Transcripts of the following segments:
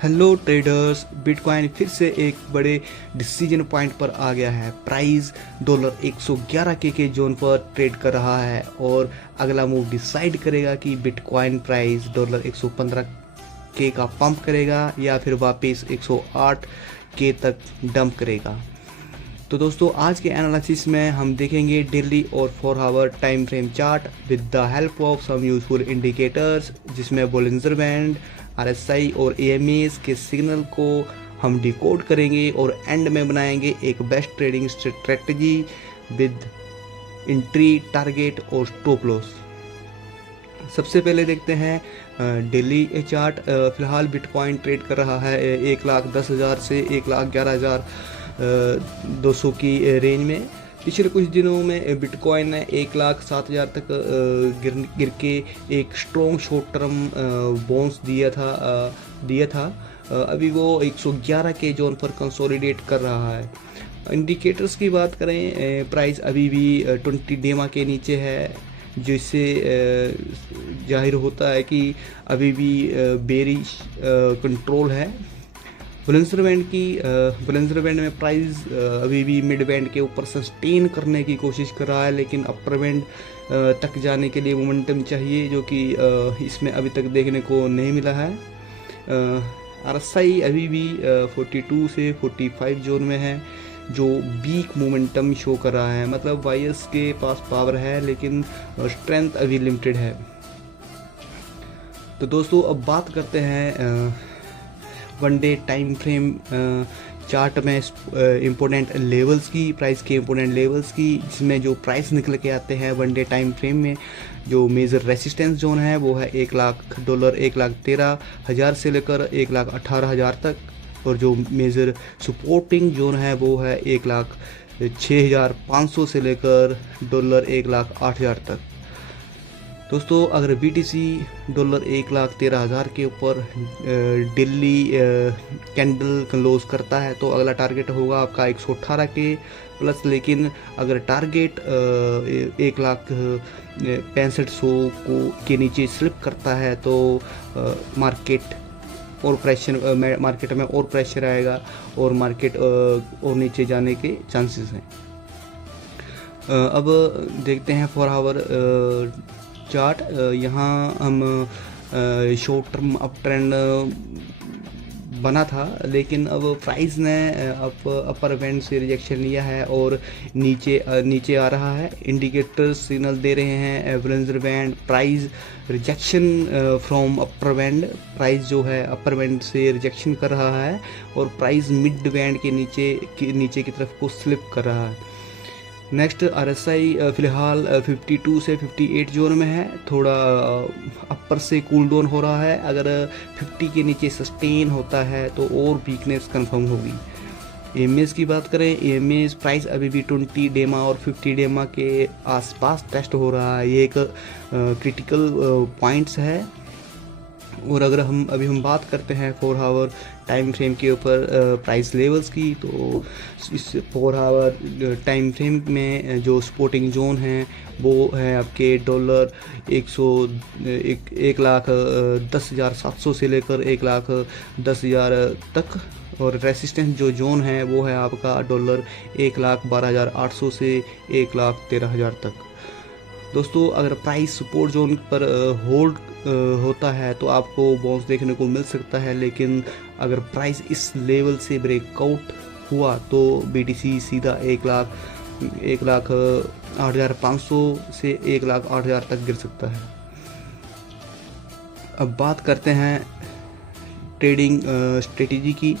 Hello traders, bitcoin फिर से एक बड़े डिसीजन पॉइंट पर आ गया है। प्राइस डॉलर 111 के जोन पर ट्रेड कर रहा है और अगला मूव डिसाइड करेगा कि बिटकॉइन प्राइस डॉलर 115 के का पंप करेगा या फिर वापस 108 के तक डंप करेगा। तो दोस्तों, आज के एनालिसिस में हम देखेंगे डेली और 4 hour time frame chart with the help of some useful indicators, जिसमें बोलिंजर बैंड, आरएसआई और एएमएस के सिग्नल को हम डिकोड करेंगे और एंड में बनाएंगे एक best trading strategy with entry, target और स्टॉप लॉस। सबसे पहले देखते हैं डेली चार्ट। फिलहाल बिटकॉइन ट्रेड कर रहा है 1,10,000 से 1,11,200 की रेंज में। पिछले कुछ दिनों में बिटकॉइन ने 1,07,000 तक गिर के एक स्ट्रॉन्ग शॉर्ट टर्म बाउंस दिया था। अभी वो 111 के जोन पर कंसोलिडेट कर रहा है। इंडिकेटर्स की बात करें, प्राइस अभी भी 20 डेमा के नीचे है, जिससे जाहिर होता है कि अभी भी बेरिश कंट्रोल है। बोलिंजर बैंड में प्राइस अभी भी मिड बैंड के ऊपर सस्टेन करने की कोशिश कर रहा है, लेकिन अपर बैंड तक जाने के लिए मोमेंटम चाहिए, जो कि इसमें अभी तक देखने को नहीं मिला है। आरएसआई अभी भी 42 से 45 जोन में है, जो वीक मोमेंटम शो कर रहा है। मतलब वायर्स के पास पावर है, लेकिन स्ट्रेंथ अभी लिमिटेड है। तो दोस्तों, अब बात करते हैं one day time frame chart में इम्पोर्टेंट लेवल्स की, प्राइस के इम्पोर्टेंट लेवल्स की, जिसमें जो प्राइस निकल के आते हैं वन डे टाइम फ्रेम में। जो मेजर रेसिस्टेंस जोन है वो है $1,00,000 1,13,000 से लेकर 1,18,000 तक, और जो मेजर सपोर्टिंग जोन है वो है 1,06,500 से लेकर $1,08,000 तक। दोस्तों, अगर BTC डॉलर 1,13,000 के ऊपर डेली कैंडल क्लोज करता है तो अगला टारगेट होगा आपका 118 के प्लस। लेकिन अगर टारगेट 1,65,100 के नीचे स्लिप करता है तो मार्केट में और प्रेशर आएगा और मार्केट और नीचे जाने के चांसेस हैं। अब देखते हैं 4 आवर चार्ट। यहाँ हम शॉर्ट टर्म अप ट्रेंड बना था, लेकिन अब प्राइस ने अपर बैंड से रिजेक्शन लिया है और नीचे आ रहा है। इंडिकेटर सिग्नल दे रहे हैं Bollinger band, price rejection from upper band. Price जो है अपर बैंड से रिजेक्शन कर रहा है और प्राइस मिड बैंड के नीचे की तरफ को स्लिप कर रहा है। नेक्स्ट आरएसआई फिलहाल 52 से 58 जोन में है, थोड़ा अपर से कूल डाउन हो रहा है। अगर 50 के नीचे सस्टेन होता है तो और वीकनेस कंफर्म होगी। एएमएस की बात करें, एएमएस प्राइस अभी भी 20 डेमा और 50 डेमा के आसपास टेस्ट हो रहा है। ये एक क्रिटिकल पॉइंट्स है। और अगर हम बात करते हैं 4 आवर टाइम फ्रेम के ऊपर प्राइस लेवल्स की, तो इस 4 आवर टाइम फ्रेम में जो सपोर्टिंग जोन है वो है आपके डॉलर 1,10,700 से लेकर 1,10,000 तक, और रेसिस्टेंस जो जोन है वो है आपका डॉलर 1,12,800 से 1,13,000 तक। दोस्तों, अगर प्राइस सपोर्ट जोन पर होल्ड होता है तो आपको बाउंस देखने को मिल सकता है, लेकिन अगर प्राइस इस लेवल से ब्रेकआउट हुआ तो BTC सीधा 1,08,500 से 1,08,000 तक गिर सकता है। अब बात करते हैं ट्रेडिंग स्ट्रेटेजी की।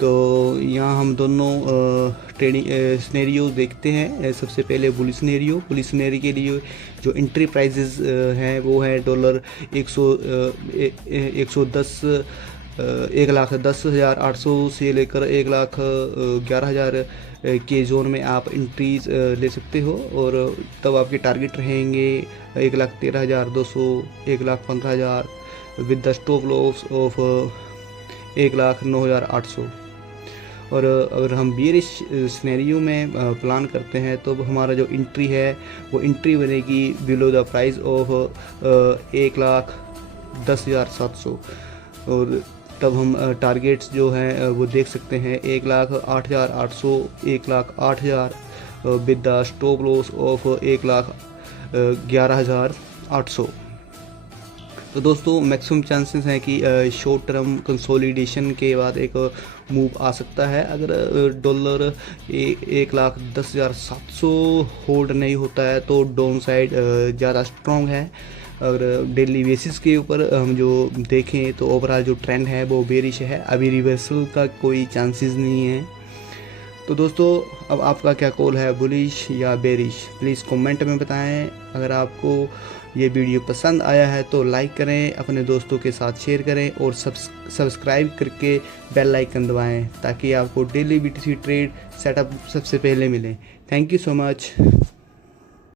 तो यहाँ हम दोनों ट्रेडिंग सिनेरियो देखते हैं। सबसे पहले बुलिश सिनेरियो के लिए जो एंट्री प्राइजेस हैं वो है डॉलर 1,10,800 से लेकर 1,11,000 के जोन में आप एंट्रीज ले सकते हो, और तब आपके टारगेट रहेंगे 1,13,200, 1,15,000 with the stop loss of 1,09,800। और अगर हम बियरिश सिनेरियो में प्लान करते हैं तो हमारा जो एंट्री है वो एंट्री बनेगी बिलो द प्राइस ऑफ 1,10,700, और तब हम टारगेट्स जो हैं वो देख सकते हैं 1,08,800, 1,08,000 with the stop loss of 1,11,800। तो दोस्तों मैक्सिमम चांसेस हैं कि शॉर्ट टर्म कंसोलिडेशन के बाद एक मूव आ सकता है। अगर डॉलर 1,10,700 होल्ड नहीं होता है तो डाउन साइड ज़्यादा स्ट्रॉन्ग है। और डेली बेसिस के ऊपर हम जो देखें तो ओवरऑल जो ट्रेंड है वो बेरिश है, अभी रिवर्सल का कोई चांसेस नहीं है। तो दोस्तों अब आपका क्या कॉल है, बुलिश या बेरिश, प्लीज़ कमेंट में बताएं। अगर आपको ये वीडियो पसंद आया है तो लाइक करें, अपने दोस्तों के साथ शेयर करें और सब्सक्राइब करके बेल आइकन दबाएं ताकि आपको डेली BTC ट्रेड सेटअप सबसे पहले मिले। Thank you so much.